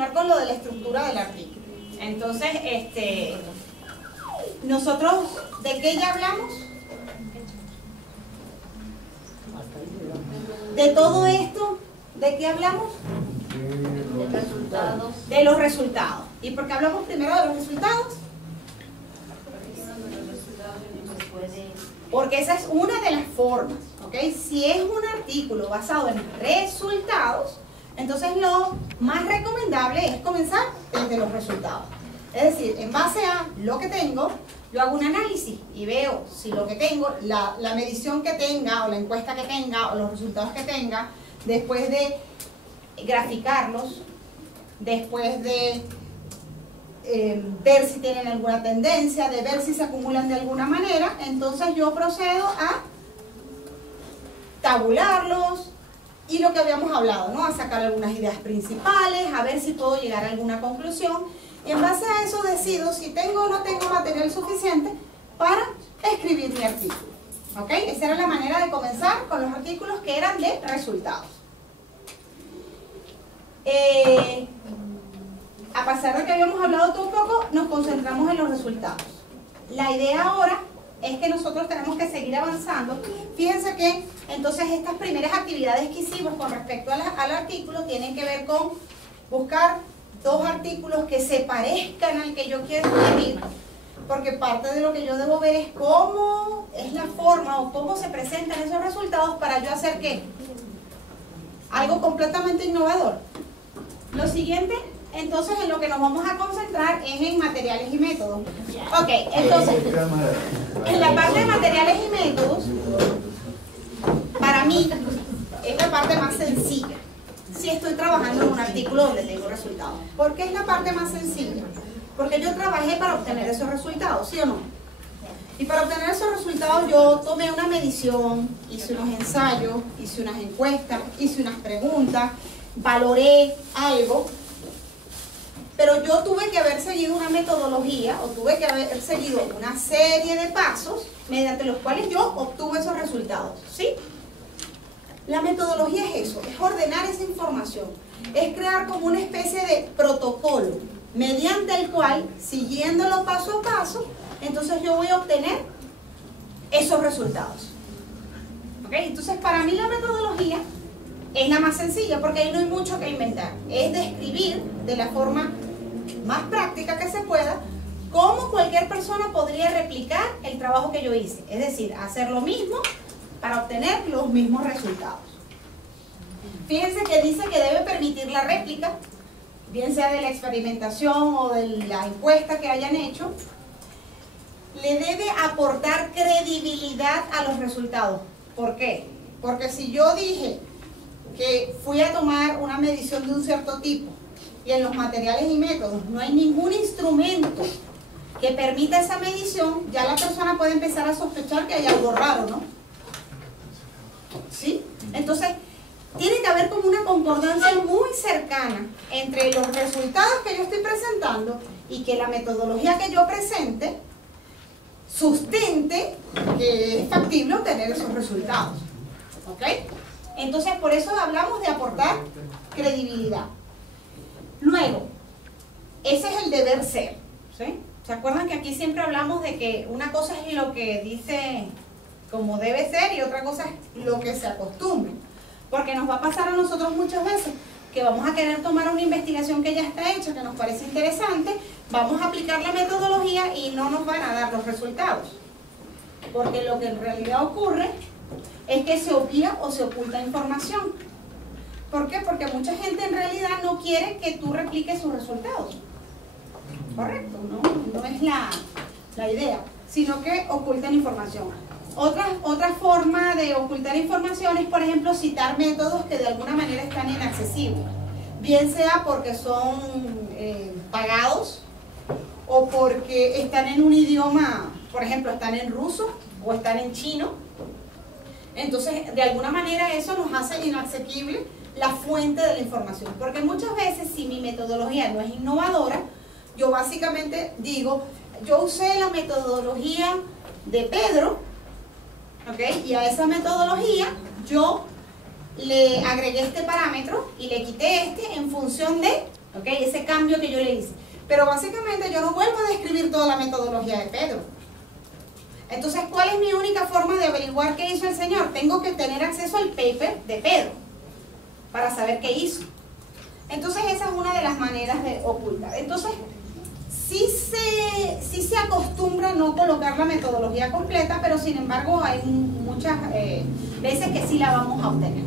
continuar con lo de la estructura del artículo. Entonces, nosotros, ¿de qué ya hablamos? De todo esto, ¿de qué hablamos? De los resultados. ¿Y por qué hablamos primero de los resultados? Porque esa es una de las formas, ¿ok? Si es un artículo basado en resultados, entonces lo más recomendable es comenzar desde los resultados. Es decir, en base a lo que tengo, yo hago un análisis y veo si lo que tengo, la medición que tenga, o la encuesta que tenga, o los resultados que tenga, después de graficarlos, después de ver si tienen alguna tendencia, de ver si se acumulan de alguna manera, entonces yo procedo a tabularlos y lo que habíamos hablado, ¿no? A sacar algunas ideas principales, a ver si puedo llegar a alguna conclusión, y en base a eso decido si tengo o no tengo material suficiente para escribir mi artículo, ¿ok? Esa era la manera de comenzar con los artículos que eran de resultados. A pesar de que habíamos hablado todo un poco, nos concentramos en los resultados. La idea ahora es que nosotros tenemos que seguir avanzando. Fíjense que entonces estas primeras actividades que hicimos con respecto al artículo tienen que ver con buscar dos artículos que se parezcan al que yo quiero escribir, porque parte de lo que yo debo ver es cómo es la forma o cómo se presentan esos resultados para yo hacer ¿qué? Algo completamente innovador. Lo siguiente, entonces, en lo que nos vamos a concentrar es en materiales y métodos. Ok, entonces, en la parte de materiales y métodos, para mí, es la parte más sencilla. Si estoy trabajando en un artículo donde tengo resultados. ¿Por qué es la parte más sencilla? Porque yo trabajé para obtener esos resultados, ¿sí o no? Y para obtener esos resultados yo tomé una medición, hice unos ensayos, hice unas encuestas, hice unas preguntas, valoré algo. Pero yo tuve que haber seguido una metodología o tuve que haber seguido una serie de pasos mediante los cuales yo obtuve esos resultados, ¿sí? La metodología es eso, es ordenar esa información, es crear como una especie de protocolo mediante el cual, siguiéndolo paso a paso, entonces yo voy a obtener esos resultados. ¿Ok? Entonces para mí la metodología es la más sencilla porque ahí no hay mucho que inventar, es describir de la forma más práctica que se pueda cómo cualquier persona podría replicar el trabajo que yo hice, es decir, hacer lo mismo para obtener los mismos resultados. Fíjense que dice que debe permitir la réplica, bien sea de la experimentación o de la encuesta que hayan hecho, le debe aportar credibilidad a los resultados. ¿Por qué? Porque si yo dije que fui a tomar una medición de un cierto tipo y en los materiales y métodos no hay ningún instrumento que permita esa medición, ya la persona puede empezar a sospechar que hay algo raro, ¿no? ¿Sí? Entonces, tiene que haber como una concordancia muy cercana entre los resultados que yo estoy presentando y que la metodología que yo presente sustente que es factible obtener esos resultados. ¿Ok? Entonces, por eso hablamos de aportar credibilidad. Luego, ese es el deber ser, ¿sí? ¿Se acuerdan que aquí siempre hablamos de que una cosa es lo que dice como debe ser y otra cosa es lo que se acostumbre? Porque nos va a pasar a nosotros muchas veces que vamos a querer tomar una investigación que ya está hecha, que nos parece interesante, vamos a aplicar la metodología y no nos van a dar los resultados. Porque lo que en realidad ocurre es que se obvia o se oculta información. ¿Por qué? Porque mucha gente en realidad no quiere que tú repliques sus resultados. Correcto, no es la idea, sino que ocultan información. Otra forma de ocultar información es, por ejemplo, citar métodos que de alguna manera están inaccesibles. Bien sea porque son pagados o porque están en un idioma, por ejemplo, están en ruso o están en chino. Entonces, de alguna manera eso nos hace inaccesible la fuente de la información. Porque muchas veces, si mi metodología no es innovadora, yo básicamente digo, yo usé la metodología de Pedro, ¿ok? Y a esa metodología yo le agregué este parámetro y le quité este en función de ¿ok? Ese cambio que yo le hice. Pero básicamente yo no vuelvo a describir toda la metodología de Pedro. Entonces, ¿cuál es mi única forma de averiguar qué hizo el señor? Tengo que tener acceso al paper de Pedro para saber qué hizo. Entonces, esa es una de las maneras de ocultar. Entonces, sí se acostumbra a no colocar la metodología completa, pero sin embargo hay muchas veces que sí la vamos a obtener.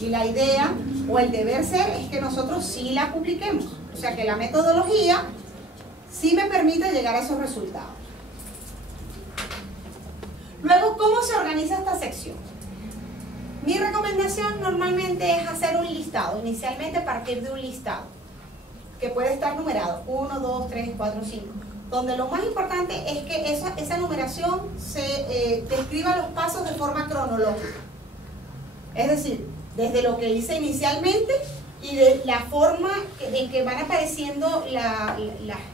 Y la idea o el deber ser es que nosotros sí la publiquemos. O sea, que la metodología sí me permite llegar a esos resultados. Luego, ¿cómo se organiza esta sección? Mi recomendación normalmente es hacer un listado, inicialmente partir de un listado, que puede estar numerado, 1, 2, 3, 4, 5, donde lo más importante es que esa numeración se describa los pasos de forma cronológica. Es decir, desde lo que hice inicialmente y de la forma en que van apareciendo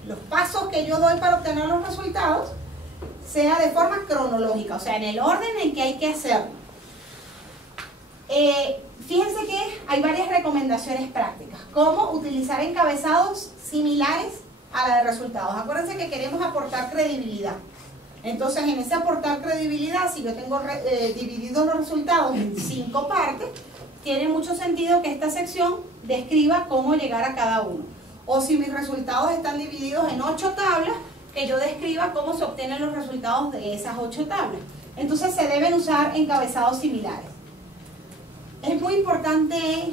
los pasos que yo doy para obtener los resultados, sea de forma cronológica, o sea, en el orden en que hay que hacerlo. Fíjense que hay varias recomendaciones prácticas. Cómo utilizar encabezados similares a la de resultados. Acuérdense que queremos aportar credibilidad. Entonces, en ese aportar credibilidad, si yo tengo dividido los resultados en 5 partes, tiene mucho sentido que esta sección describa cómo llegar a cada uno. O si mis resultados están divididos en 8 tablas, que yo describa cómo se obtienen los resultados de esas 8 tablas. Entonces se deben usar encabezados similares. Es muy importante,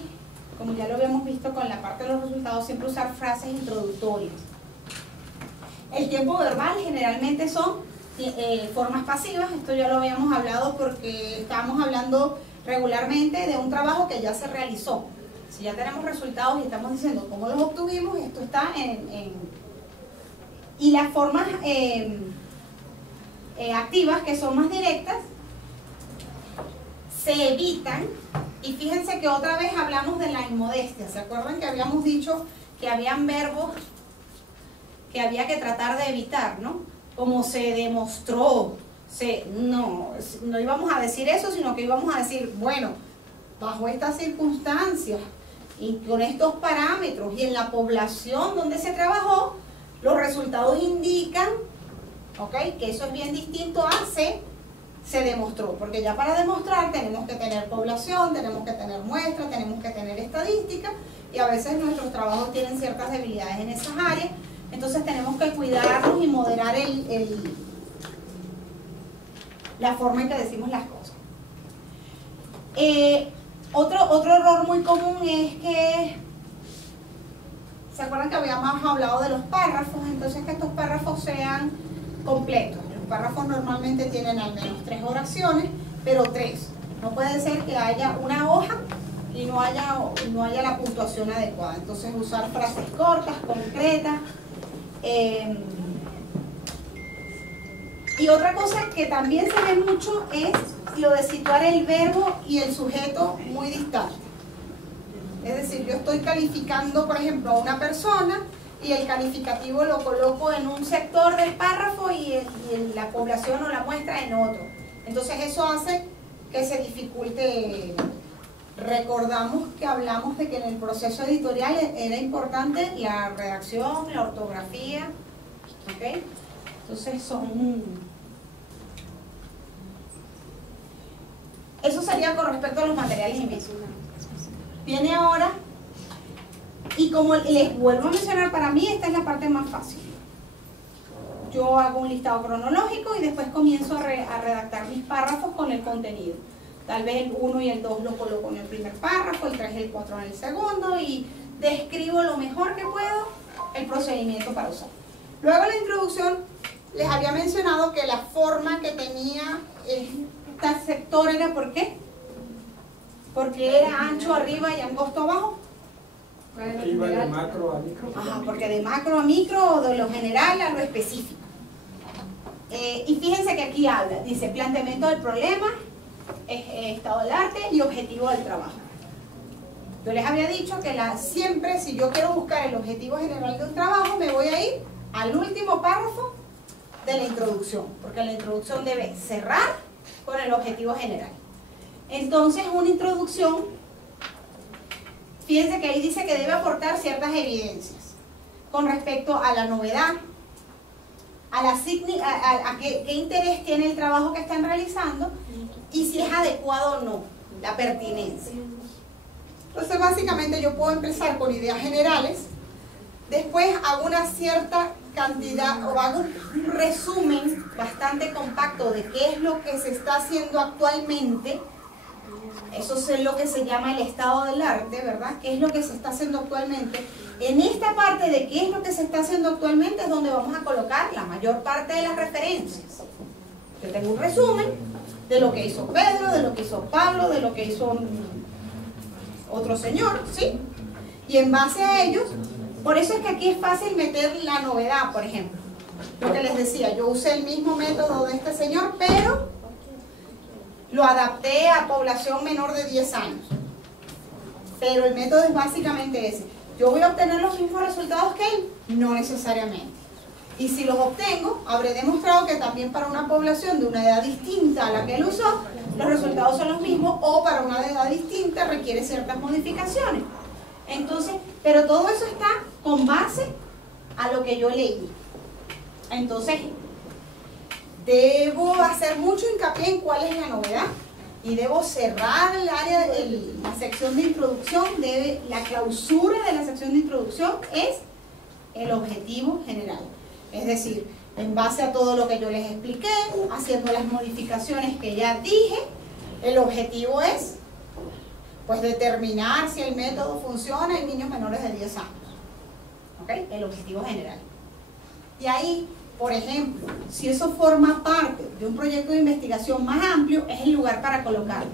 como ya lo habíamos visto con la parte de los resultados, siempre usar frases introductorias. El tiempo verbal generalmente son formas pasivas. Esto ya lo habíamos hablado porque estábamos hablando regularmente de un trabajo que ya se realizó. Si ya tenemos resultados y estamos diciendo cómo los obtuvimos, esto está y las formas activas, que son más directas, se evitan. Y fíjense que otra vez hablamos de la inmodestia. ¿Se acuerdan que habíamos dicho que habían verbos que había que tratar de evitar, ¿no? Como se demostró, no íbamos a decir eso, sino que íbamos a decir, bueno, bajo estas circunstancias y con estos parámetros y en la población donde se trabajó, los resultados indican, ¿ok?, que eso es bien distinto a se demostró, porque ya para demostrar tenemos que tener población, tenemos que tener muestras, tenemos que tener estadística, y a veces nuestros trabajos tienen ciertas debilidades en esas áreas. Entonces tenemos que cuidarnos y moderar la forma en que decimos las cosas. Otro error muy común es que, ¿se acuerdan que habíamos hablado de los párrafos? Entonces que estos párrafos sean completos. Los párrafos normalmente tienen al menos 3 oraciones, pero 3. No puede ser que haya una hoja y no haya la puntuación adecuada. Entonces usar frases cortas, concretas. Y otra cosa que también se ve mucho es lo de situar el verbo y el sujeto muy distante. Es decir, yo estoy calificando, por ejemplo, a una persona y el calificativo lo coloco en un sector del párrafo y la población o la muestra en otro. Entonces eso hace que se dificulte. Recordamos que hablamos de que en el proceso editorial era importante la redacción, la ortografía, ¿ok? Entonces eso sería con respecto a los materiales impresos. Viene ahora, y como les vuelvo a mencionar, para mí esta es la parte más fácil. Yo hago un listado cronológico y después comienzo a redactar mis párrafos con el contenido. Tal vez el 1 y el 2 lo coloco en el primer párrafo, el 3 y el 4 en el segundo, y describo lo mejor que puedo el procedimiento para usar. Luego en la introducción les había mencionado que la forma que tenía este sector era ¿por qué? Porque era ancho arriba y angosto abajo. Iba de macro a micro. Ajá, porque de macro a micro o de lo general a lo específico. Y fíjense que aquí habla, dice planteamiento del problema, estado del arte y objetivo del trabajo. Yo les había dicho que siempre, si yo quiero buscar el objetivo general de un trabajo, me voy a ir al último párrafo de la introducción, porque la introducción debe cerrar con el objetivo general. Entonces, una introducción fíjense que ahí dice que debe aportar ciertas evidencias con respecto a la novedad, a qué interés tiene el trabajo que están realizando y si es adecuado o no, la pertinencia. Entonces básicamente yo puedo empezar con ideas generales, después hago una cierta cantidad o hago un resumen bastante compacto de qué es lo que se está haciendo actualmente. Eso es lo que se llama el estado del arte, ¿verdad? ¿Qué es lo que se está haciendo actualmente? En esta parte de qué es lo que se está haciendo actualmente es donde vamos a colocar la mayor parte de las referencias. Yo tengo un resumen de lo que hizo Pedro, de lo que hizo Pablo, de lo que hizo otro señor, ¿sí? Y en base a ellos, por eso es que aquí es fácil meter la novedad, por ejemplo. Lo que les decía, yo usé el mismo método de este señor, pero lo adapté a población menor de 10 años. Pero el método es básicamente ese. ¿Yo voy a obtener los mismos resultados que él? No necesariamente. Y si los obtengo, habré demostrado que también para una población de una edad distinta a la que él usó, los resultados son los mismos, o para una edad distinta requiere ciertas modificaciones. Entonces, pero todo eso está con base a lo que yo leí. Entonces, debo hacer mucho hincapié en cuál es la novedad y debo cerrar el área, la sección de introducción. La clausura de la sección de introducción es el objetivo general. Es decir, en base a todo lo que yo les expliqué, haciendo las modificaciones que ya dije, el objetivo es pues determinar si el método funciona en niños menores de 10 años. ¿Ok? El objetivo general. Y ahí, por ejemplo, si eso forma parte de un proyecto de investigación más amplio, es el lugar para colocarlo.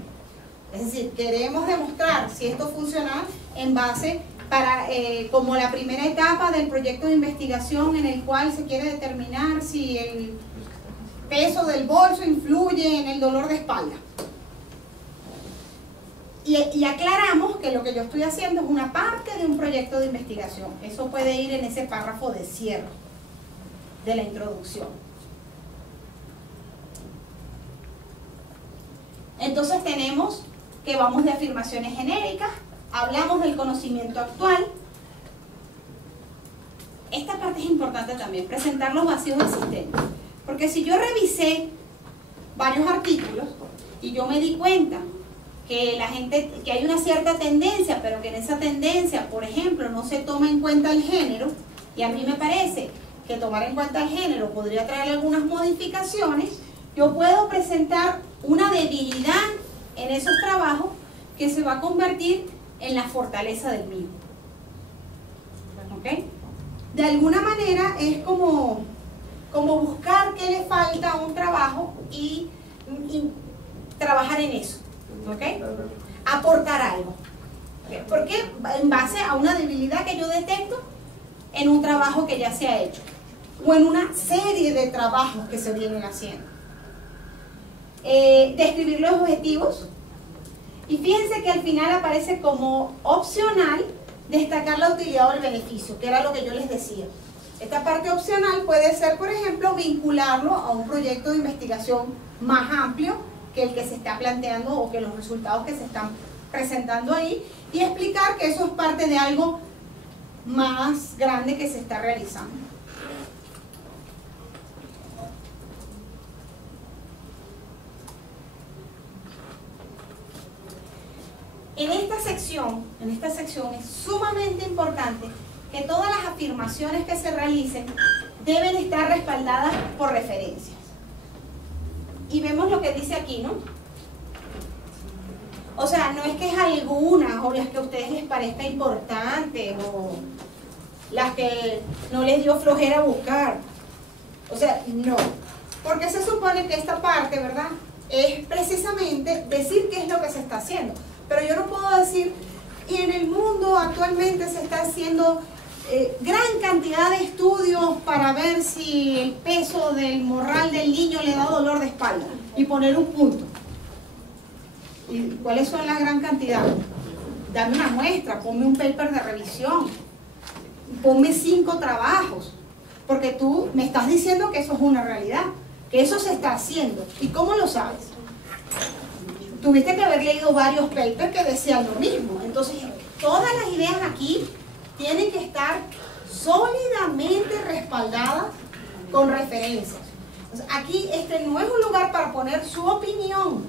Es decir, queremos demostrar si esto funciona en base como la primera etapa del proyecto de investigación en el cual se quiere determinar si el peso del bolso influye en el dolor de espalda. Y aclaramos que lo que yo estoy haciendo es una parte de un proyecto de investigación. Eso puede ir en ese párrafo de cierre de la introducción. Entonces tenemos que vamos de afirmaciones genéricas, hablamos del conocimiento actual. Esta parte es importante también, presentar los vacíos existentes. Porque si yo revisé varios artículos y yo me di cuenta que que hay una cierta tendencia, pero que en esa tendencia, por ejemplo, no se toma en cuenta el género, y a mí me parece que tomar en cuenta el género podría traer algunas modificaciones, yo puedo presentar una debilidad en esos trabajos que se va a convertir en la fortaleza del mío. ¿Ok? De alguna manera es como buscar qué le falta a un trabajo y trabajar en eso. ¿Ok? Aportar algo. ¿Okay? Porque en base a una debilidad que yo detecto en un trabajo que ya se ha hecho o en una serie de trabajos que se vienen haciendo. Describir los objetivos, y fíjense que al final aparece como opcional destacar la utilidad o el beneficio, que era lo que yo les decía. Esta parte opcional puede ser, por ejemplo, vincularlo a un proyecto de investigación más amplio que el que se está planteando o que los resultados que se están presentando ahí, y explicar que eso es parte de algo más grande que se está realizando. En esta sección es sumamente importante que todas las afirmaciones que se realicen deben estar respaldadas por referencias. Y vemos lo que dice aquí, ¿no? O sea, no es que es alguna o las que a ustedes les parezca importante o las que no les dio flojera buscar. O sea, no. Porque se supone que esta parte, ¿verdad?, es precisamente decir qué es lo que se está haciendo. Pero yo no puedo decir, y en el mundo actualmente se está haciendo gran cantidad de estudios para ver si el peso del morral del niño le da dolor de espalda, y poner un punto. ¿Y cuáles son la gran cantidad? Dame una muestra, ponme un paper de revisión, ponme 5 trabajos, porque tú me estás diciendo que eso es una realidad, que eso se está haciendo. ¿Y cómo lo sabes? Tuviste que haber leído varios papers que decían lo mismo. Entonces, todas las ideas aquí tienen que estar sólidamente respaldadas con referencias. Entonces, aquí este no es un lugar para poner su opinión.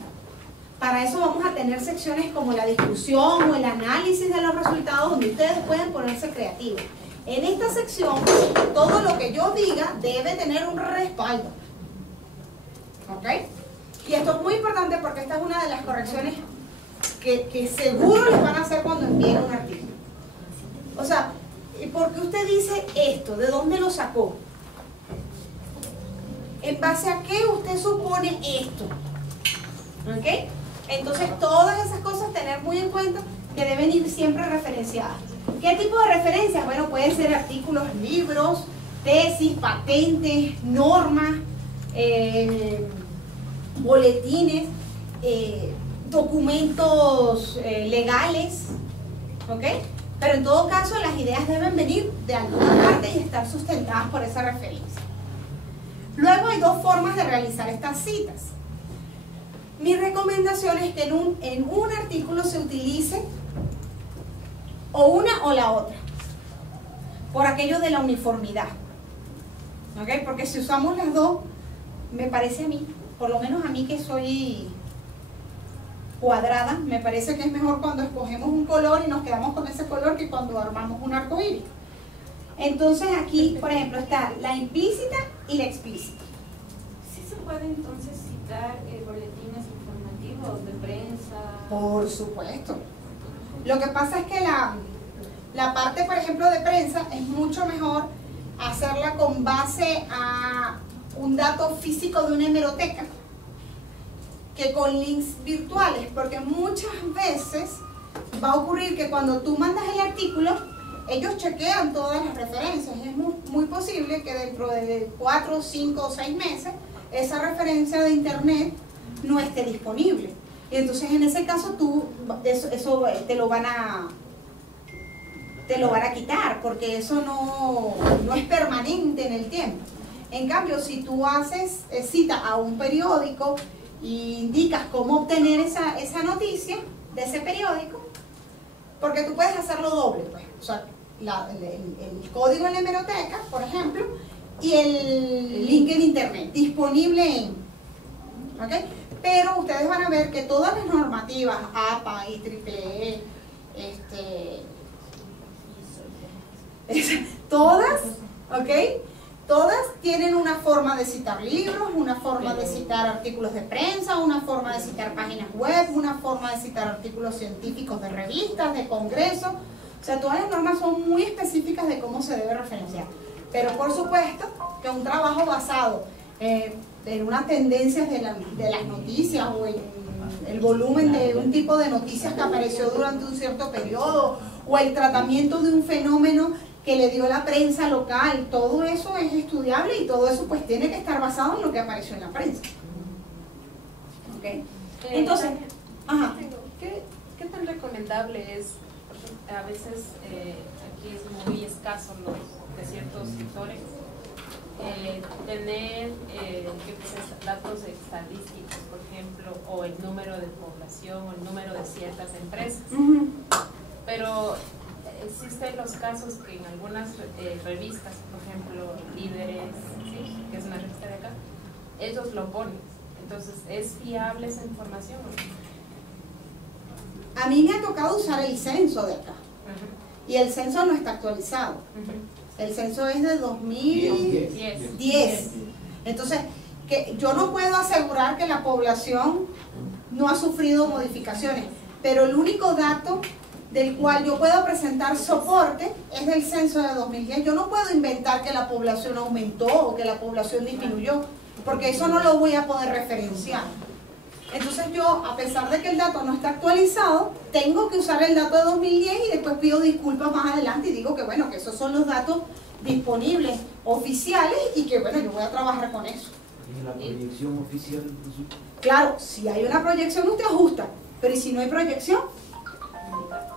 Para eso vamos a tener secciones como la discusión o el análisis de los resultados, donde ustedes pueden ponerse creativos. En esta sección, todo lo que yo diga debe tener un respaldo. ¿Ok? Y esto es muy importante porque esta es una de las correcciones que seguro les van a hacer cuando envíen un artículo. O sea, ¿por qué usted dice esto? ¿De dónde lo sacó? ¿En base a qué usted supone esto? ¿Ok? Entonces, todas esas cosas tener muy en cuenta que deben ir siempre referenciadas. ¿Qué tipo de referencias? Bueno, pueden ser artículos, libros, tesis, patentes, normas, boletines, documentos legales, ¿ok? Pero en todo caso las ideas deben venir de alguna parte y estar sustentadas por esa referencia. Luego hay dos formas de realizar estas citas. Mi recomendación es que en un artículo se utilice o una o la otra, por aquello de la uniformidad, ¿ok? Porque si usamos las dos, me parece a mí, por lo menos a mí que soy cuadrada, me parece que es mejor cuando escogemos un color y nos quedamos con ese color que cuando armamos un arco iris. Entonces aquí, por ejemplo, está la implícita y la explícita. ¿Sí se puede entonces citar boletines informativos de prensa? Por supuesto. Lo que pasa es que la parte, por ejemplo, de prensa es mucho mejor hacerla con base a un dato físico de una hemeroteca que con links virtuales, porque muchas veces va a ocurrir que cuando tú mandas el artículo, ellos chequean todas las referencias y es muy posible que dentro de 4, 5 o 6 meses esa referencia de internet no esté disponible. Y entonces en ese caso eso te lo van a quitar, porque eso no es permanente en el tiempo. En cambio, si tú haces cita a un periódico y indicas cómo obtener esa noticia de ese periódico, porque tú puedes hacerlo doble, pues, o sea, el código en la hemeroteca, por ejemplo, y el link en internet, disponible en, ¿ok? Pero ustedes van a ver que todas las normativas, APA, IEEE, todas, ¿ok? Todas tienen una forma de citar libros, una forma de citar artículos de prensa, una forma de citar páginas web, una forma de citar artículos científicos de revistas, de congresos. O sea, todas las normas son muy específicas de cómo se debe referenciar. Pero por supuesto que un trabajo basado en unas tendencias de las noticias o en el volumen de un tipo de noticias que apareció durante un cierto periodo o el tratamiento de un fenómeno que le dio la prensa local, todo eso es estudiable y todo eso pues tiene que estar basado en lo que apareció en la prensa. ¿Okay? Entonces, ajá. ¿Qué tan recomendable es? A veces aquí es muy escaso de ciertos sectores tener datos estadísticos, por ejemplo, o el número de población o el número de ciertas empresas. Pero existen los casos que en algunas revistas, por ejemplo, Líderes, ¿sí?, que es una revista de acá, ellos lo ponen. Entonces, ¿es fiable esa información? A mí me ha tocado usar el censo de acá. Y el censo no está actualizado. El censo es de 2010. Entonces, que yo no puedo asegurar que la población no ha sufrido modificaciones, pero el único dato del cual yo puedo presentar soporte es del censo de 2010. Yo no puedo inventar que la población aumentó o que la población disminuyó, porque eso no lo voy a poder referenciar. Entonces yo, a pesar de que el dato no está actualizado, tengo que usar el dato de 2010 y después pido disculpas más adelante y digo que bueno, que esos son los datos disponibles, oficiales, y que bueno, yo voy a trabajar con eso. ¿Y la proyección oficial? Claro, si hay una proyección usted ajusta, pero ¿y si no hay proyección?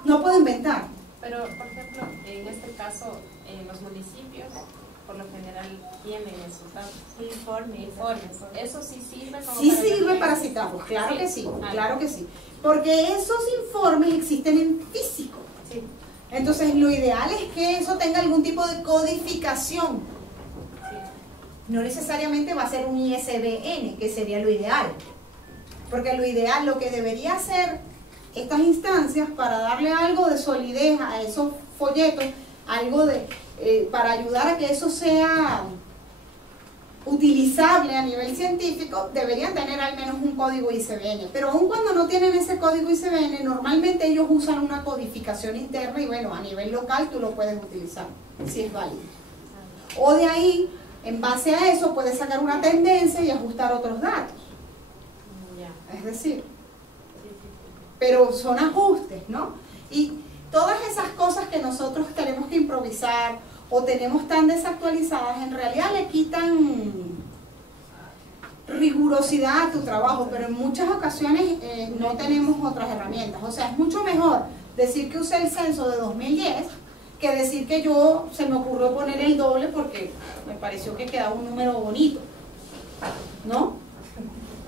No puedo inventar. Pero, por ejemplo, en este caso, los municipios, por lo general, tienen esos datos. Informes. ¿Eso sí sirve como sí sirve para citarlos? Claro que sí, claro que sí. Porque esos informes existen en físico. Sí. Entonces lo ideal es que eso tenga algún tipo de codificación. Sí. No necesariamente va a ser un ISBN, que sería lo ideal. Porque lo ideal, lo que debería hacer estas instancias para darle algo de solidez a esos folletos, algo de para ayudar a que eso sea utilizable a nivel científico, deberían tener al menos un código ISBN. Pero aun cuando no tienen ese código ISBN, normalmente ellos usan una codificación interna y bueno, a nivel local tú lo puedes utilizar, si es válido. O de ahí, en base a eso, puedes sacar una tendencia y ajustar otros datos. Es decir, pero son ajustes, ¿no? Y todas esas cosas que nosotros tenemos que improvisar o tenemos tan desactualizadas, en realidad le quitan rigurosidad a tu trabajo, pero en muchas ocasiones no tenemos otras herramientas. O sea, es mucho mejor decir que usé el censo de 2010 que decir que yo se me ocurrió poner el doble porque me pareció que quedaba un número bonito, ¿no?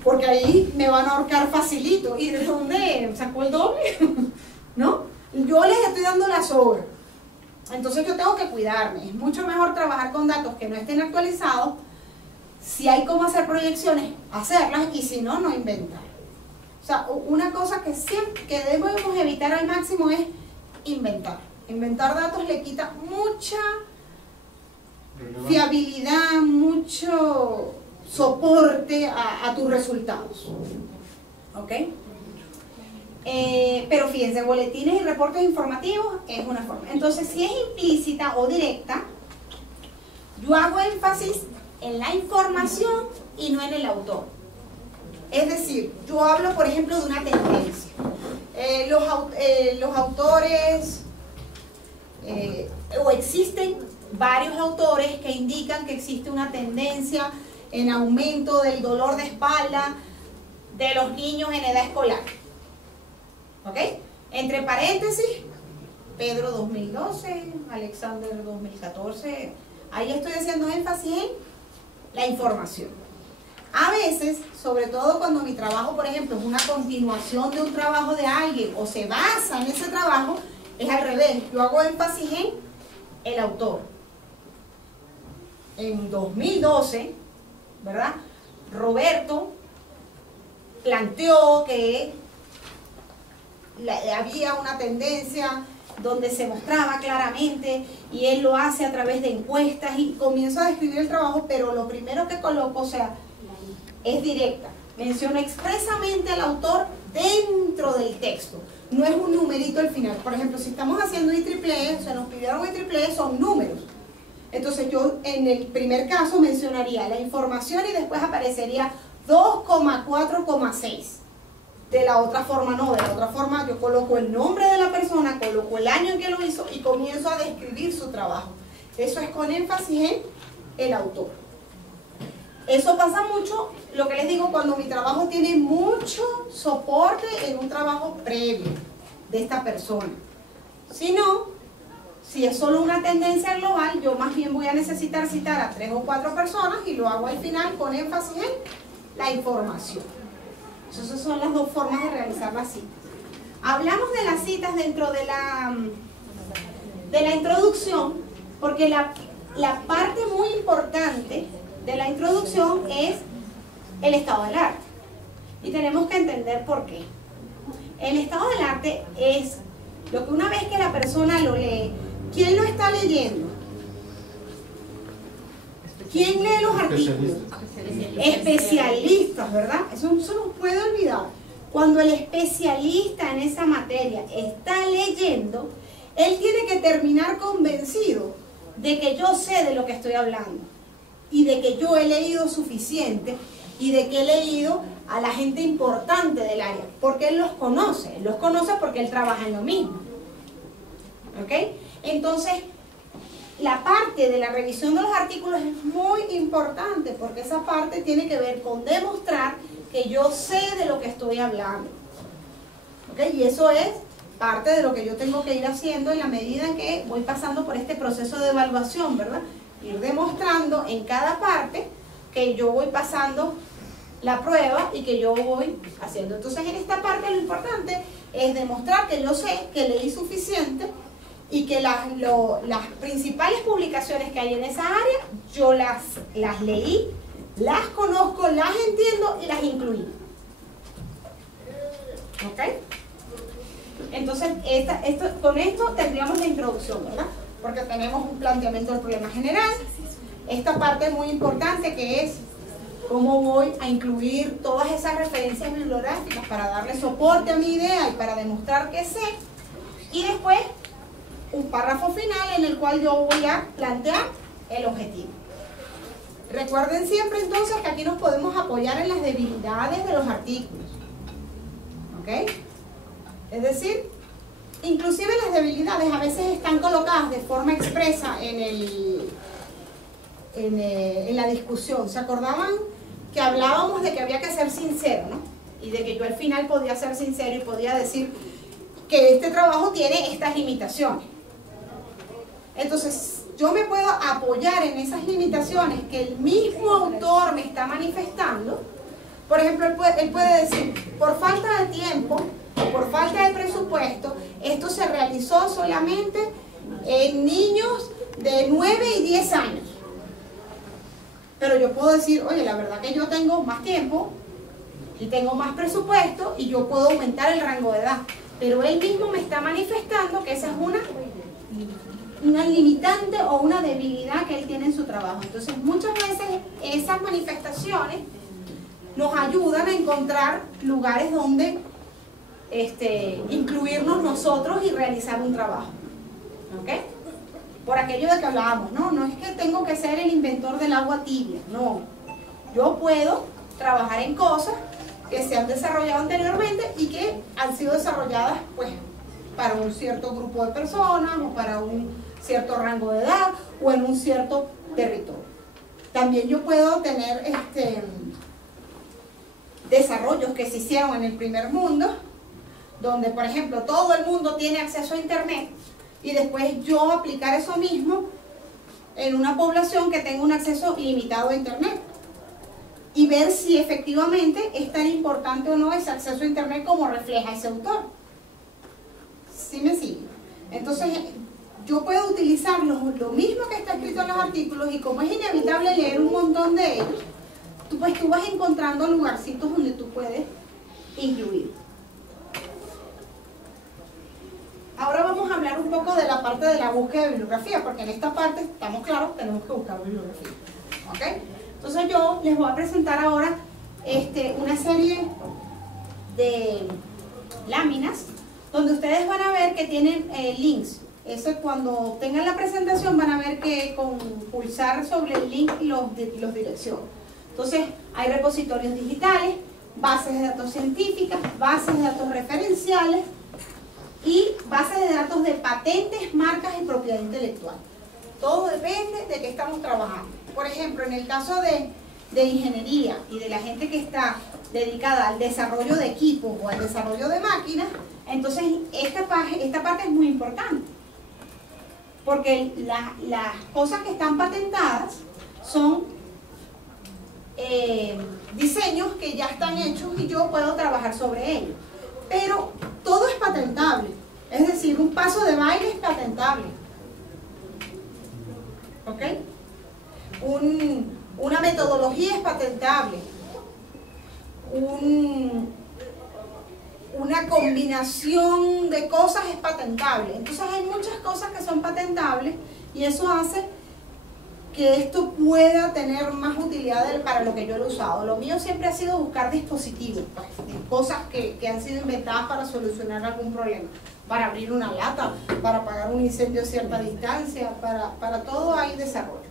Porque ahí me van a ahorcar facilito. ¿Y de dónde sacó el doble? ¿No? Yo les estoy dando la sobra. Entonces yo tengo que cuidarme. Es mucho mejor trabajar con datos que no estén actualizados. Si hay cómo hacer proyecciones, hacerlas, y si no, no inventar. O sea, una cosa que siempre que debemos evitar al máximo es inventar. Inventar datos le quita mucha fiabilidad, mucho soporte a tus resultados. ¿Ok? Pero fíjense, boletines y reportes informativos es una forma. Entonces, si es implícita o directa, yo hago énfasis en la información y no en el autor. Es decir, yo hablo, por ejemplo, de una tendencia. Los autores, o existen varios autores que indican que existe una tendencia en aumento del dolor de espalda de los niños en edad escolar. ¿Ok? Entre paréntesis, Pedro 2012, Alexander 2014, ahí estoy haciendo énfasis en la información. A veces, sobre todo cuando mi trabajo, por ejemplo, es una continuación de un trabajo de alguien o se basa en ese trabajo, es al revés. Yo hago énfasis en el autor. En 2012, ¿verdad? Roberto planteó que había una tendencia donde se mostraba claramente, y él lo hace a través de encuestas y comienzo a describir el trabajo, pero lo primero que coloco, o sea, es directa. Menciono expresamente al autor dentro del texto. No es un numerito al final. Por ejemplo, si estamos haciendo IEEE, o sea, nos pidieron IEEE, son números. Entonces yo en el primer caso mencionaría la información y después aparecería 2,4,6. De la otra forma no, de la otra forma yo coloco el nombre de la persona, coloco el año en que lo hizo y comienzo a describir su trabajo. Eso es con énfasis en el autor. Eso pasa mucho, lo que les digo, cuando mi trabajo tiene mucho soporte en un trabajo previo de esta persona. Si no, si es solo una tendencia global, yo más bien voy a necesitar citar a 3 o 4 personas y lo hago al final con énfasis en la información. Esas son las dos formas de realizar las citas. Hablamos de las citas dentro de la introducción, porque la parte muy importante de la introducción es el estado del arte. Y tenemos que entender por qué. El estado del arte es lo que una vez que la persona lo lee, ¿quién lo está leyendo? ¿Quién lee los artículos? Especialistas, ¿verdad? Eso no se nos puede olvidar. Cuando el especialista en esa materia está leyendo, él tiene que terminar convencido de que yo sé de lo que estoy hablando y de que yo he leído suficiente y de que he leído a la gente importante del área, porque él los conoce porque él trabaja en lo mismo. ¿Ok? Entonces, la parte de la revisión de los artículos es muy importante porque esa parte tiene que ver con demostrar que yo sé de lo que estoy hablando. ¿Ok? Y eso es parte de lo que yo tengo que ir haciendo en la medida en que voy pasando por este proceso de evaluación, ¿verdad? Ir demostrando en cada parte que yo voy pasando la prueba y que yo voy haciendo. Entonces en esta parte lo importante es demostrar que yo sé que leí suficiente y que las principales publicaciones que hay en esa área, yo las leí, las conozco, las entiendo y las incluí. ¿Ok? Entonces, con esto tendríamos la introducción, ¿verdad? Porque tenemos un planteamiento del problema general. Esta parte muy importante que es cómo voy a incluir todas esas referencias bibliográficas para darle soporte a mi idea y para demostrar que sé. Y después, un párrafo final en el cual yo voy a plantear el objetivo. Recuerden siempre entonces que aquí nos podemos apoyar en las debilidades de los artículos. ¿Ok? Es decir, inclusive las debilidades a veces están colocadas de forma expresa en la discusión. ¿Se acordaban que hablábamos de que había que ser sincero, ¿no? Y de que yo al final podía ser sincero y podía decir que este trabajo tiene estas limitaciones. Entonces, yo me puedo apoyar en esas limitaciones que el mismo autor me está manifestando. Por ejemplo, él puede decir, por falta de tiempo, por falta de presupuesto, esto se realizó solamente en niños de 9 y 10 años. Pero yo puedo decir, oye, la verdad que yo tengo más tiempo y tengo más presupuesto y yo puedo aumentar el rango de edad. Pero él mismo me está manifestando que esa es una limitante o una debilidad que él tiene en su trabajo. Entonces, muchas veces esas manifestaciones nos ayudan a encontrar lugares donde incluirnos nosotros y realizar un trabajo. ¿Ok? Por aquello de que hablábamos, no es que tengo que ser el inventor del agua tibia, no. Yo puedo trabajar en cosas que se han desarrollado anteriormente y que han sido desarrolladas pues para un cierto grupo de personas o para un cierto rango de edad o en un cierto territorio. También yo puedo tener desarrollos que se hicieron en el primer mundo, donde por ejemplo todo el mundo tiene acceso a internet, y después yo aplicar eso mismo en una población que tenga un acceso limitado a internet y ver si efectivamente es tan importante o no ese acceso a internet como refleja ese autor. ¿Sí me sigue? Entonces yo puedo utilizar lo mismo que está escrito en los artículos, y como es inevitable leer un montón de ellos, tú vas encontrando lugarcitos donde tú puedes incluir. Ahora vamos a hablar un poco de la parte de la búsqueda de bibliografía, porque en esta parte, estamos claros, tenemos que buscar bibliografía. ¿Ok? Entonces yo les voy a presentar ahora una serie de láminas donde ustedes van a ver que tienen links. Eso cuando tengan la presentación van a ver que con pulsar sobre el link los direcciones. Entonces hay repositorios digitales, bases de datos científicas, bases de datos referenciales y bases de datos de patentes, marcas y propiedad intelectual. Todo depende de qué estamos trabajando. Por ejemplo, en el caso de ingeniería y de la gente que está dedicada al desarrollo de equipos o al desarrollo de máquinas, entonces esta parte es muy importante. Porque las cosas que están patentadas son diseños que ya están hechos y yo puedo trabajar sobre ellos. Pero todo es patentable. Es decir, un paso de baile es patentable. ¿Ok? Una metodología es patentable. Una combinación de cosas es patentable. Entonces hay muchas cosas que son patentables y eso hace que esto pueda tener más utilidad para lo que yo lo he usado. Lo mío siempre ha sido buscar dispositivos, pues, cosas que han sido inventadas para solucionar algún problema, para abrir una lata, para apagar un incendio a cierta distancia, para todo hay desarrollo.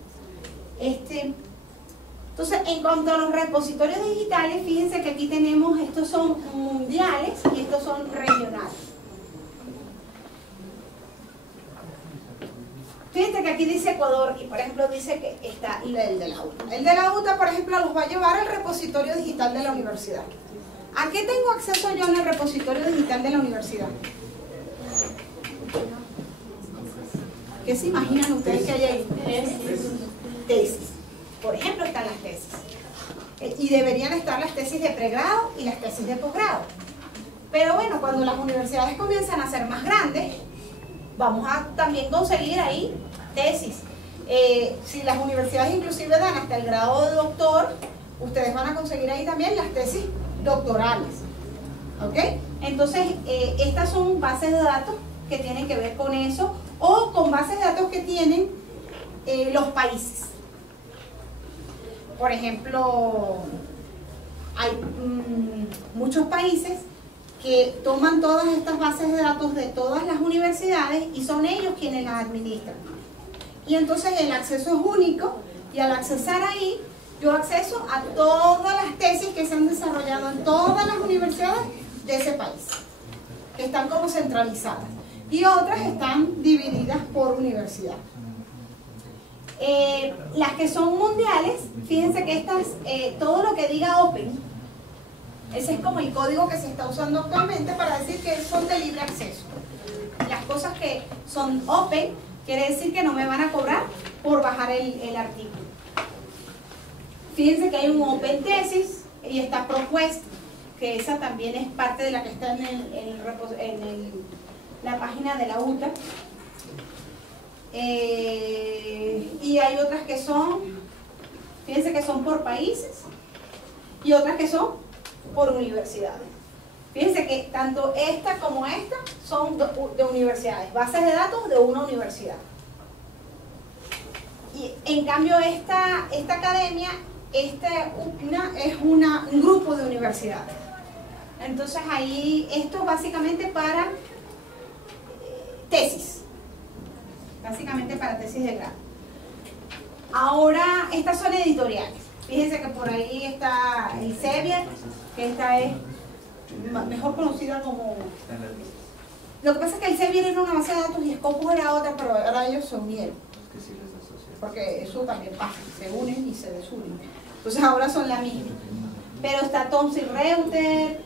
Entonces, en cuanto a los repositorios digitales, fíjense que aquí tenemos, estos son mundiales y estos son regionales. Fíjense que aquí dice Ecuador y por ejemplo dice que está el de la UTA. El de la UTA, por ejemplo, los va a llevar al repositorio digital de la universidad. ¿A qué tengo acceso yo en el repositorio digital de la universidad? ¿Qué se imaginan ustedes que hay ahí? Tesis. Por ejemplo, están las tesis. y deberían estar las tesis de pregrado y las tesis de posgrado. Pero bueno, cuando las universidades comienzan a ser más grandes, vamos a también conseguir ahí tesis. Si las universidades inclusive dan hasta el grado de doctor, ustedes van a conseguir ahí también las tesis doctorales. ¿Ok? Entonces, estas son bases de datos que tienen que ver con eso, o con bases de datos que tienen los países. Por ejemplo, hay muchos países que toman todas estas bases de datos de todas las universidades y son ellos quienes las administran. Y entonces el acceso es único, y al accesar ahí, yo acceso a todas las tesis que se han desarrollado en todas las universidades de ese país, que están como centralizadas, y otras están divididas por universidad. Las que son mundiales, fíjense que estas, todo lo que diga Open, ese es como el código que se está usando actualmente para decir que son de libre acceso. Las cosas que son Open, quiere decir que no me van a cobrar por bajar el artículo. Fíjense que hay un Open Thesis y está ProQuest, que esa también es parte de la que está en la página de la UTA. Y hay otras que son, fíjense que son por países, y otras que son por universidades. Fíjense que tanto esta como esta son de universidades, bases de datos de una universidad. Y en cambio esta academia, es un grupo de universidades. Entonces ahí, esto es básicamente para tesis. Básicamente para tesis de grado. Ahora, estas son editoriales. Fíjense que por ahí está Elsevier, que esta es mejor conocida como... Lo que pasa es que Elsevier era una base de datos y Scopus era otra, pero ahora ellos se unieron. Porque eso también pasa, se unen y se desunen. Entonces ahora son la misma. Pero está Thomson Reuters,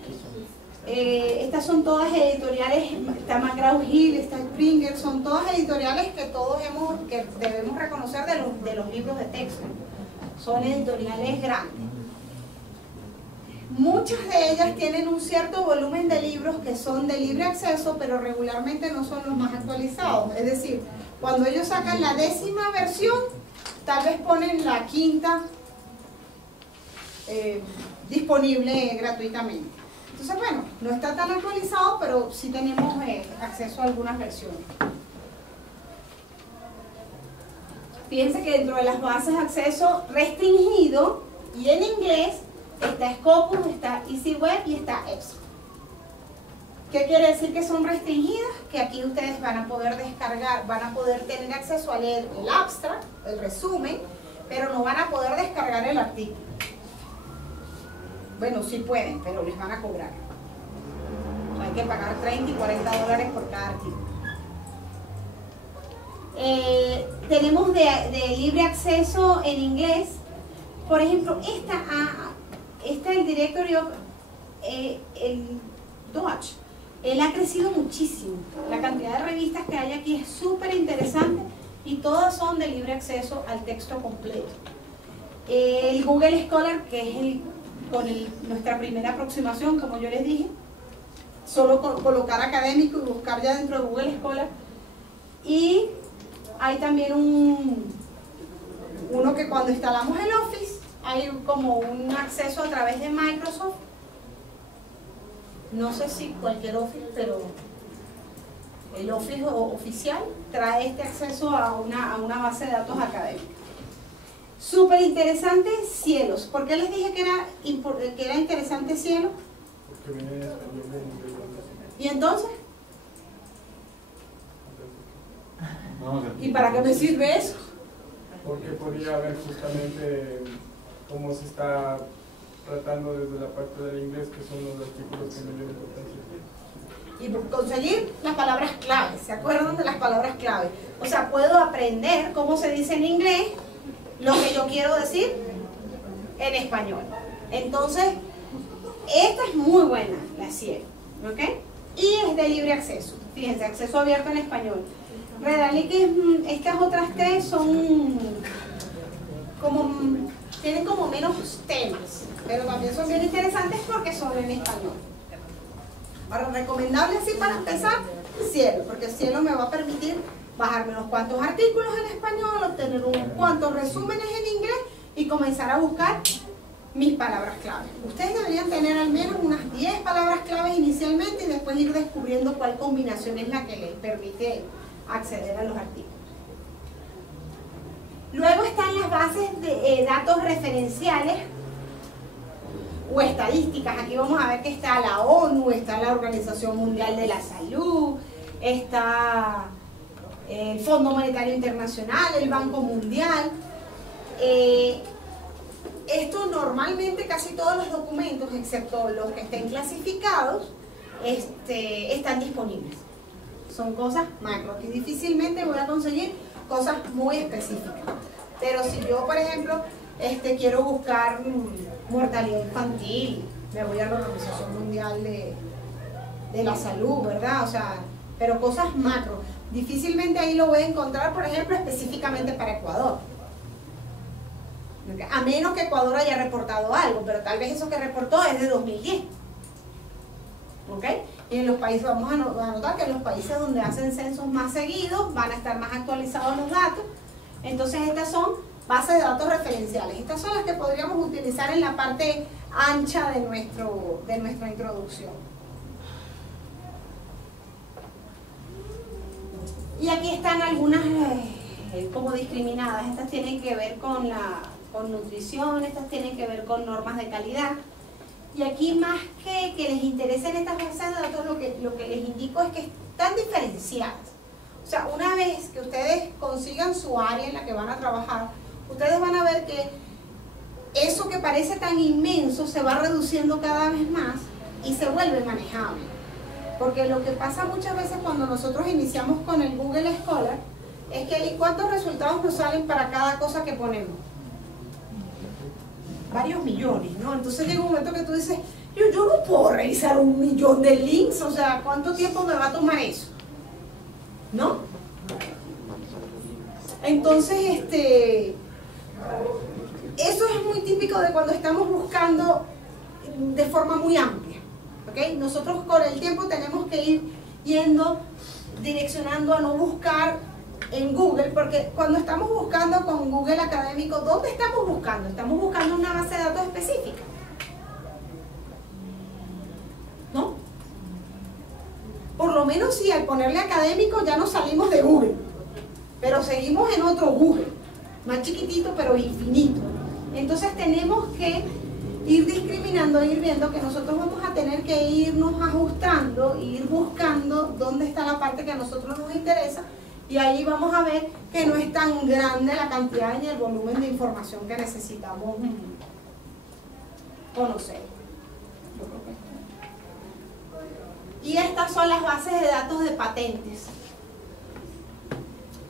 estas son todas editoriales, está McGraw-Hill, está Springer, son todas editoriales que todos que debemos reconocer de los libros de texto. Son editoriales grandes. Muchas de ellas tienen un cierto volumen de libros que son de libre acceso, pero regularmente no son los más actualizados. Es decir, cuando ellos sacan la 10ª versión, tal vez ponen la 5ª disponible gratuitamente. Entonces, bueno, no está tan actualizado, pero sí tenemos acceso a algunas versiones. Fíjense que dentro de las bases de acceso restringido y en inglés está Scopus, está EasyWeb y está EBSCO. ¿Qué quiere decir que son restringidas? Que aquí ustedes van a poder descargar, van a poder tener acceso a leer el abstract, el resumen, pero no van a poder descargar el artículo. Bueno, sí pueden, pero les van a cobrar. Hay que pagar 30 y 40 dólares por cada artículo. Tenemos de libre acceso en inglés. Por ejemplo, esta el Directory of el Dodge. Él ha crecido muchísimo. La cantidad de revistas que hay aquí es súper interesante y todas son de libre acceso al texto completo. El Google Scholar, que es nuestra primera aproximación, como yo les dije, solo colocar académico y buscar ya dentro de Google Scholar. Y hay también uno que cuando instalamos el Office hay como un acceso a través de Microsoft. No sé si cualquier Office, pero el Office oficial trae este acceso a una base de datos académica. Súper interesante, Cielos. ¿Por qué les dije que era interesante Cielo? Porque viene en español. ¿Y entonces? ¿Y para qué me sirve eso? Porque podría ver justamente cómo se está tratando desde la parte del inglés, que son los artículos que mayor importancia. Y conseguir las palabras clave. ¿Se acuerdan de las palabras clave? O sea, puedo aprender cómo se dice en inglés lo que yo quiero decir en español. Entonces, esta es muy buena, la Cielo, ¿ok? Y es de libre acceso. Fíjense, acceso abierto en español. Redalic, estas otras tres son como tienen como menos temas, pero también son bien interesantes porque son en español. Ahora, recomendable así para empezar, Cielo, porque Cielo me va a permitir bajarme unos cuantos artículos en español, obtener unos cuantos resúmenes en inglés y comenzar a buscar mis palabras clave. Ustedes deberían tener al menos unas 10 palabras claves inicialmente y después ir descubriendo cuál combinación es la que les permite acceder a los artículos. Luego están las bases de datos referenciales o estadísticas. Aquí vamos a ver que está la ONU, está la Organización Mundial de la Salud, está el Fondo Monetario Internacional, el Banco Mundial. Esto normalmente casi todos los documentos, excepto los que estén clasificados, están disponibles. Son cosas macro, que difícilmente voy a conseguir cosas muy específicas. Pero si yo, por ejemplo, quiero buscar mortalidad infantil, me voy a la Organización Mundial de la Salud, ¿verdad? O sea, pero cosas macro. Difícilmente ahí lo voy a encontrar, por ejemplo, específicamente para Ecuador. A menos que Ecuador haya reportado algo, pero tal vez eso que reportó es de 2010. ¿Ok? Y en los países, vamos a notar que en los países donde hacen censos más seguidos van a estar más actualizados los datos. Entonces estas son bases de datos referenciales. Estas son las que podríamos utilizar en la parte ancha de nuestra introducción. Y aquí están algunas como discriminadas. Estas tienen que ver con nutrición, estas tienen que ver con normas de calidad. Y aquí, más que les interesen estas bases de datos, lo que les indico es que están diferenciadas. O sea, una vez que ustedes consigan su área en la que van a trabajar, ustedes van a ver que eso que parece tan inmenso se va reduciendo cada vez más y se vuelve manejable. Porque lo que pasa muchas veces cuando nosotros iniciamos con el Google Scholar es que ¿cuántos resultados nos salen para cada cosa que ponemos? Varios millones, ¿no? Entonces llega un momento que tú dices, yo no puedo revisar 1 millón de links, o sea, ¿cuánto tiempo me va a tomar eso? ¿No? Entonces, eso es muy típico de cuando estamos buscando de forma muy amplia, ¿ok? Nosotros con el tiempo tenemos que ir direccionando a no buscar en Google, porque cuando estamos buscando con Google Académico, ¿dónde estamos buscando? Estamos buscando una base de datos específica, ¿no? Por lo menos si al ponerle académico ya nos salimos de Google, pero seguimos en otro Google, más chiquitito pero infinito. Entonces tenemos que ir discriminando, ir viendo que nosotros vamos a tener que irnos ajustando, ir buscando dónde está la parte que a nosotros nos interesa. Y ahí vamos a ver que no es tan grande la cantidad ni el volumen de información que necesitamos conocer. Y estas son las bases de datos de patentes.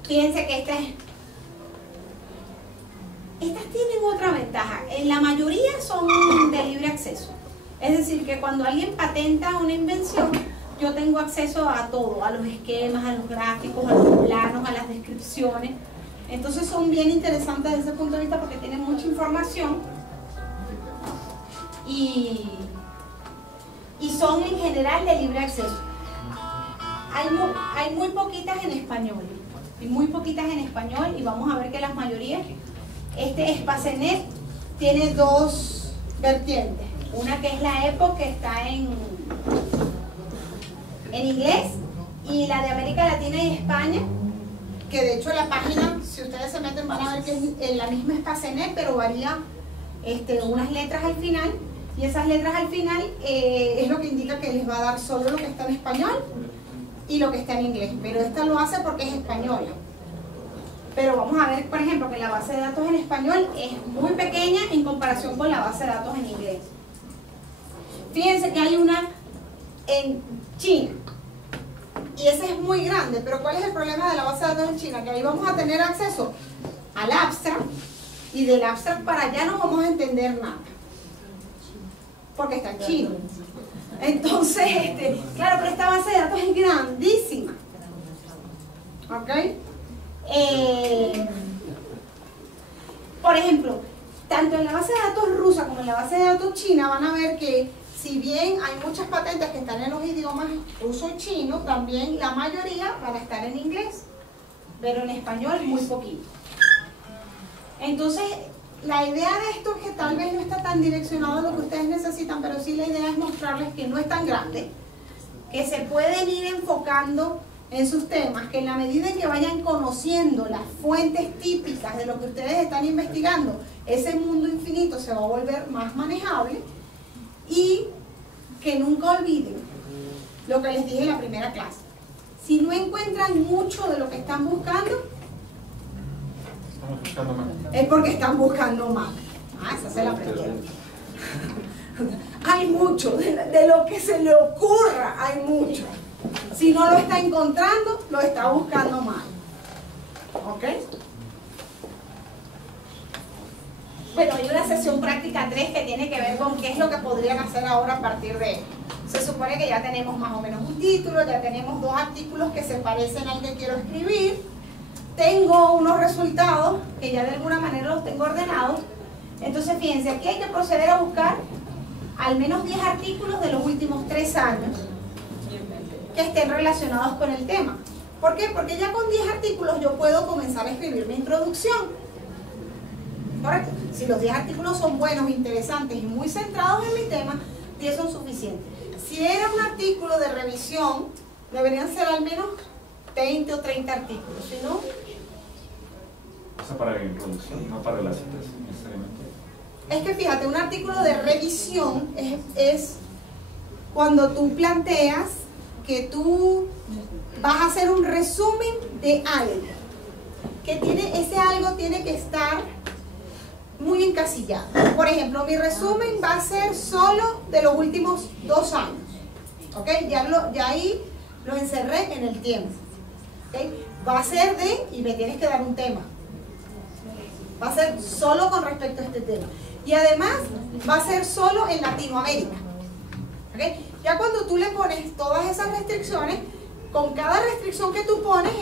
Fíjense que estas tienen otra ventaja. En la mayoría son de libre acceso. Es decir, que cuando alguien patenta una invención, yo tengo acceso a todo, a los esquemas, a los gráficos, a los planos, a las descripciones. Entonces son bien interesantes desde ese punto de vista porque tienen mucha información y son en general de libre acceso. Hay muy poquitas en español. Hay muy poquitas en español y vamos a ver que las mayorías. Spacenet tiene dos vertientes. Una que es la EPO, que está en inglés, y la de América Latina y España, que de hecho la página, si ustedes se meten van a ver que es la misma Spacenet, pero varía unas letras al final, y esas letras al final es lo que indica que les va a dar solo lo que está en español y lo que está en inglés, pero esta lo hace porque es española. Pero vamos a ver, por ejemplo, que la base de datos en español es muy pequeña en comparación con la base de datos en inglés. Fíjense que hay una en China y esa es muy grande, pero ¿cuál es el problema de la base de datos en China? Que ahí vamos a tener acceso al abstract y del abstract para allá no vamos a entender nada porque está en chino. Entonces, claro, pero esta base de datos es grandísima, ¿ok? Por ejemplo, tanto en la base de datos rusa como en la base de datos china van a ver que si bien hay muchas patentes que están en los idiomas ruso y chino, también la mayoría van a estar en inglés, pero en español muy poquito. Entonces, la idea de esto es que tal vez no está tan direccionado a lo que ustedes necesitan, pero sí la idea es mostrarles que no es tan grande, que se pueden ir enfocando en sus temas, que en la medida en que vayan conociendo las fuentes típicas de lo que ustedes están investigando, ese mundo infinito se va a volver más manejable, y que nunca olviden lo que les dije en la primera clase. Si no encuentran mucho de lo que están buscando, es porque están buscando mal. Ah, esa se la aprendieron. Hay mucho, de lo que se le ocurra, hay mucho. Si no lo está encontrando, lo está buscando mal. ¿Ok? Bueno, hay una sesión práctica 3 que tiene que ver con qué es lo que podrían hacer ahora a partir de esto. Se supone que ya tenemos más o menos un título, ya tenemos 2 artículos que se parecen al que quiero escribir. Tengo unos resultados que ya de alguna manera los tengo ordenados. Entonces, fíjense, aquí hay que proceder a buscar al menos 10 artículos de los últimos 3 años que estén relacionados con el tema. ¿Por qué? Porque ya con 10 artículos yo puedo comenzar a escribir mi introducción. Correcto. Si los 10 artículos son buenos, interesantes y muy centrados en mi tema, 10 son suficientes. Si era un artículo de revisión, deberían ser al menos 20 o 30 artículos. Si no, eso para la introducción, no para las citas necesariamente. Es que fíjate, un artículo de revisión es cuando tú planteas que tú vas a hacer un resumen de algo. Que ese algo tiene que estar muy encasillado. Por ejemplo, mi resumen va a ser solo de los últimos 2 años. ¿Ok? Ya ahí lo encerré en el tiempo. ¿Okay? Va a ser y me tienes que dar un tema. Va a ser solo con respecto a este tema. Y además va a ser solo en Latinoamérica. ¿Okay? Ya cuando tú le pones todas esas restricciones, con cada restricción que tú pones,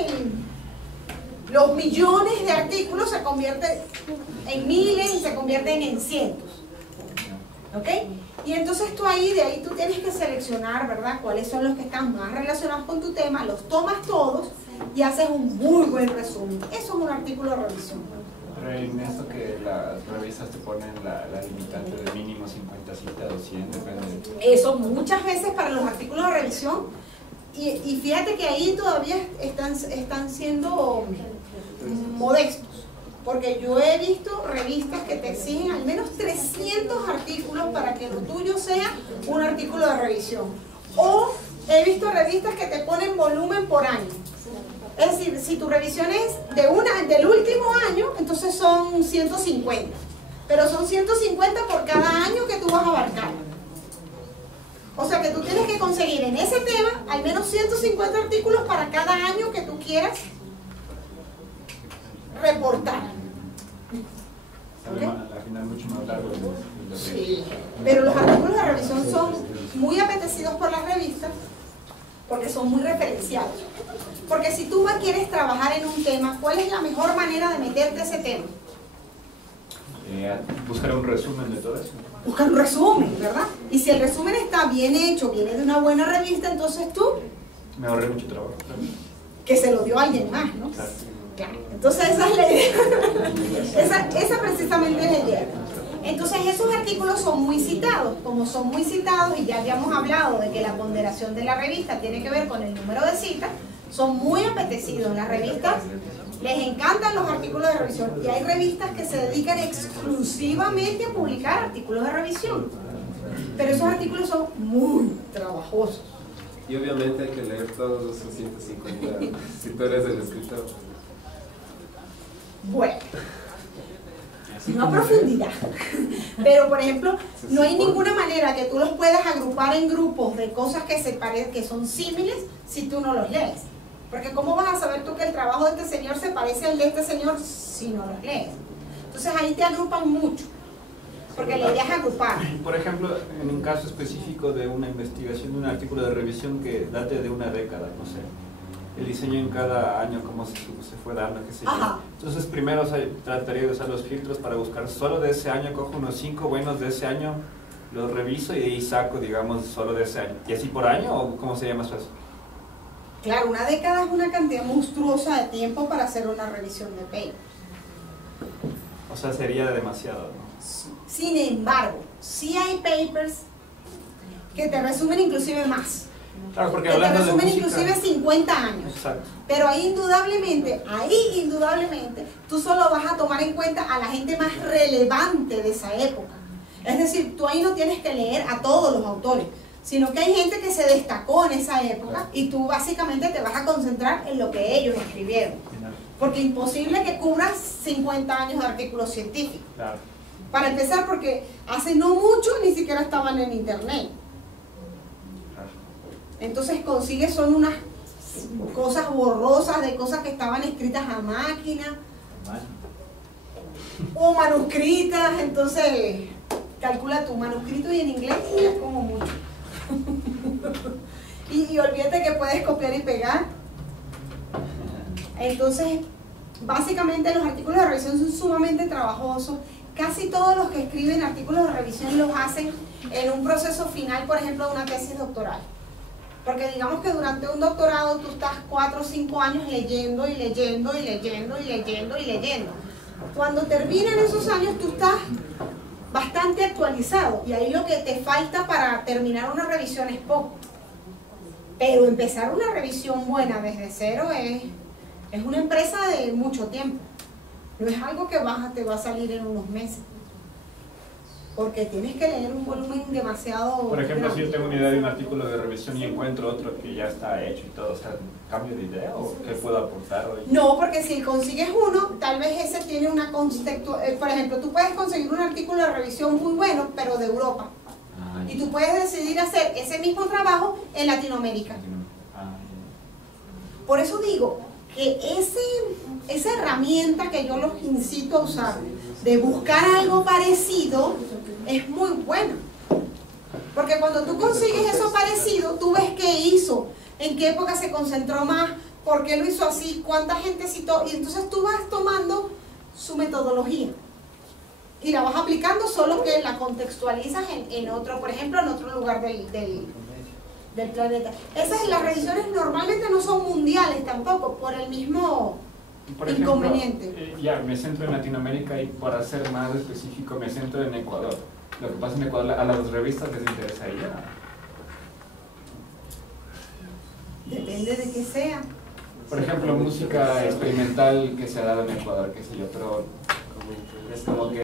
los millones de artículos se convierten en miles y se convierten en cientos. ¿Ok? Y entonces tú de ahí tú tienes que seleccionar, ¿verdad?, cuáles son los que están más relacionados con tu tema, los tomas todos y haces un muy buen resumen. Eso es un artículo de revisión. Pero en esto que las revistas te ponen la limitante de mínimo 50 citas o 100, depende. Eso muchas veces para los artículos de revisión, y fíjate que ahí todavía están siendo modestos, porque yo he visto revistas que te exigen al menos 300 artículos para que lo tuyo sea un artículo de revisión, o he visto revistas que te ponen volumen por año. Es decir, si tu revisión es del último año, entonces son 150, pero son 150 por cada año que tú vas a abarcar. O sea que tú tienes que conseguir en ese tema al menos 150 artículos para cada año que tú quieras reportar. ¿Okay? Al final mucho más largo. Sí, pero los artículos de revisión son muy apetecidos por las revistas porque son muy referenciados. Porque si tú quieres trabajar en un tema, ¿cuál es la mejor manera de meterte a ese tema? Buscar un resumen de todo eso. Buscar un resumen, ¿verdad? Y si el resumen está bien hecho, viene de una buena revista, entonces tú... Me ahorré mucho trabajo. Que se lo dio a alguien más, ¿no? Claro. Claro. Entonces esa es la idea. esa precisamente es la idea. Entonces esos artículos son muy citados. Como son muy citados y ya habíamos hablado de que la ponderación de la revista tiene que ver con el número de citas, son muy apetecidos. Las revistas les encantan los artículos de revisión y hay revistas que se dedican exclusivamente a publicar artículos de revisión. Pero esos artículos son muy trabajosos. Y obviamente hay que leer todos los 150 si tú eres el escritor. Bueno, no a profundidad, pero por ejemplo, no hay ninguna manera que tú los puedas agrupar en grupos de cosas que son símiles si tú no los lees. Porque ¿cómo vas a saber tú que el trabajo de este señor se parece al de este señor si no los lees? Entonces ahí te agrupan mucho, porque la idea es agrupar. Por ejemplo, en un caso específico de una investigación, de un artículo de revisión que date de una década, no sé. el diseño en cada año, cómo se fue dando, qué sé yo. Ajá. Entonces primero trataría de usar los filtros para buscar solo de ese año, cojo unos 5 buenos de ese año, los reviso y de ahí saco, digamos, solo de ese año. ¿Y así por año o cómo sería más fácil? Claro, una década es una cantidad monstruosa de tiempo para hacer una revisión de paper. O sea, sería demasiado, ¿no? Sin embargo, sí hay papers que te resumen inclusive más. Claro, porque Que te hablando de resumen música... inclusive 50 años. Exacto. Pero ahí indudablemente, tú solo vas a tomar en cuenta a la gente más relevante de esa época. Es decir, tú ahí no tienes que leer a todos los autores, sino que hay gente que se destacó en esa época y tú básicamente te vas a concentrar en lo que ellos escribieron. Porque imposible que cubras 50 años de artículos científicos. Claro. Para empezar, porque hace no mucho ni siquiera estaban en internet. Entonces consigues son unas cosas borrosas de cosas que estaban escritas a máquina o manuscritas. Entonces calcula tu manuscrito y en inglés ya es como mucho. y olvídate que puedes copiar y pegar. Entonces básicamente los artículos de revisión son sumamente trabajosos. Casi todos los que escriben artículos de revisión los hacen en un proceso final, por ejemplo, de una tesis doctoral. Porque digamos que durante un doctorado tú estás 4 o 5 años leyendo y leyendo y leyendo y leyendo y leyendo. Cuando terminan esos años tú estás bastante actualizado y ahí lo que te falta para terminar una revisión es poco. Pero empezar una revisión buena desde cero es una empresa de mucho tiempo. No es algo que te va a salir en unos meses. Porque tienes que leer un volumen demasiado Por ejemplo, grande. si yo tengo una idea de un artículo de revisión y encuentro otro que ya está hecho y todo, o sea, ¿cambio de idea o qué puedo aportar hoy? No, porque si consigues uno, tal vez ese tiene una contextualización. Por ejemplo, tú puedes conseguir un artículo de revisión muy bueno, pero de Europa. Y tú puedes decidir hacer ese mismo trabajo en Latinoamérica. Por eso digo que esa herramienta que yo los incito a usar, de buscar algo parecido, es muy buena. Porque cuando tú consigues eso parecido, tú ves qué hizo, en qué época se concentró más, por qué lo hizo así, cuánta gente citó, y entonces tú vas tomando su metodología y la vas aplicando, solo que la contextualizas en otro, por ejemplo, en otro lugar del planeta. Las revisiones normalmente no son mundiales tampoco, por el mismo Por ejemplo, inconveniente. ya me centro en Latinoamérica y para ser más específico me centro en Ecuador. Lo que pasa en Ecuador, a las revistas les interesaría. Depende de qué sea. Por ejemplo, música experimental que se ha dado en Ecuador, qué sé yo, pero es como que